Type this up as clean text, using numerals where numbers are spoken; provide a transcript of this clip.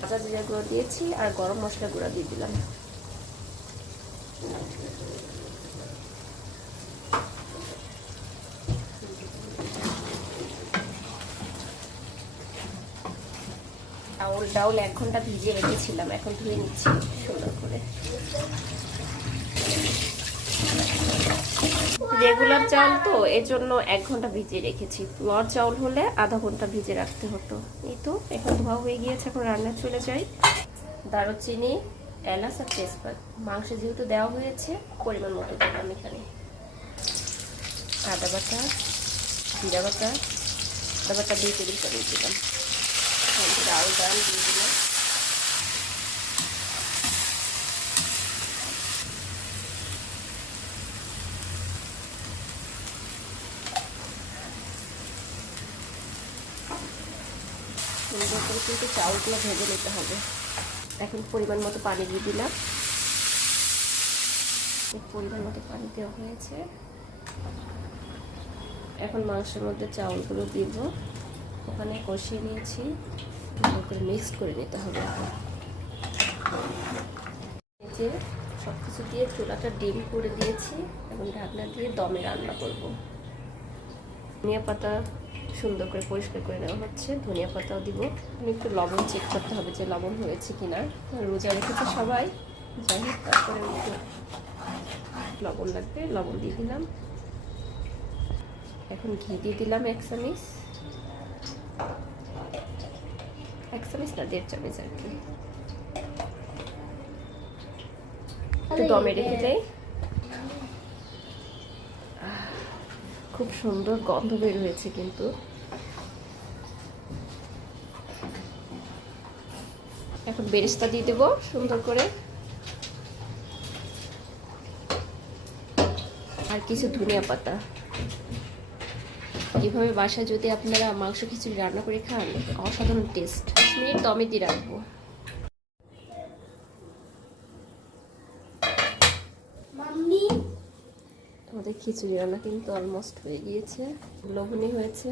ভাজা জিরা গুঁড়ো দিয়েছি আর গরম মশলা গুঁড়ো দিয়ে দিলাম। ডাউল 1 ঘন্টা ভিজিয়ে রেখেছিলাম, এখন ধুয়ে নিচ্ছি সুন্দর করে। রেগুলার চাউল তো এর জন্য 1 ঘন্টা ভিজিয়ে রেখেছি, পোলার চাউল হলে আধা ঘন্টা ভিজে রাখতে হতো। এই তো এখন ধোয়া হয়ে গিয়েছে, এখন রান্না চলে যাই। দারুচিনি, এলাচ আর তেজপাত, মাংস যেহেতু দেওয়া হয়েছে পরিমাণ মতো দিলাম। এখানে আদা বাটা, জিরা বাটা, আদা বাটা 2 টেবিল চামচ দিলাম। ডাল দিয়ে দিলাম। সুন্দর করে কিন্তু চাউলগুলো ভেজে নিতে হবে। এখন পরিমাণ মতো পানি দিয়ে দিলাম। পরিমাণ মতো পানি দেওয়া হয়েছে। এখন মাংসের মধ্যে চাউলগুলো দিব। ওখানে কষিয়ে নিয়েছি, ভালো করে মিক্স করে নিতে হবে। যে সব কিছু দিয়ে চুলাটা ডিম করে দিয়েছি, এবং ঢাকনা দিয়ে দমে রান্না করব। ধনিয়া পাতা সুন্দর করে পরিষ্কার করে নেওয়া হচ্ছে, ধনিয়া পাতাও দিব। আমি একটু লবণ চেক করতে হবে যে লবণ হয়েছে কিনা, রোজা রেখেছে সবাই, যাই হোক তারপরে একটু লবণ লাগবে, লবণ দিয়ে দিলাম। এখন ঘি দিয়ে দিলাম 1 চামচ, 1 চামচ না 1.5 চামচ আর কি। একটু দমে রেখে দেই। খুব সুন্দর গন্ধ বের হয়েছে কিন্তু। এখন বেরেস্তা দিয়ে দেবো সুন্দর করে, আর কিছু ধনিয়া পাতা। এভাবে বাসায় যদি আপনারা মাংস খিচুড়ি রান্না করে খান, অসাধারণ টেস্ট। 10 মিনিট দমে দিয়ে রাখবো। আমাদের খিচুড়ি রান্না কিন্তু অলমোস্ট হয়ে গিয়েছে, লবণী হয়েছে।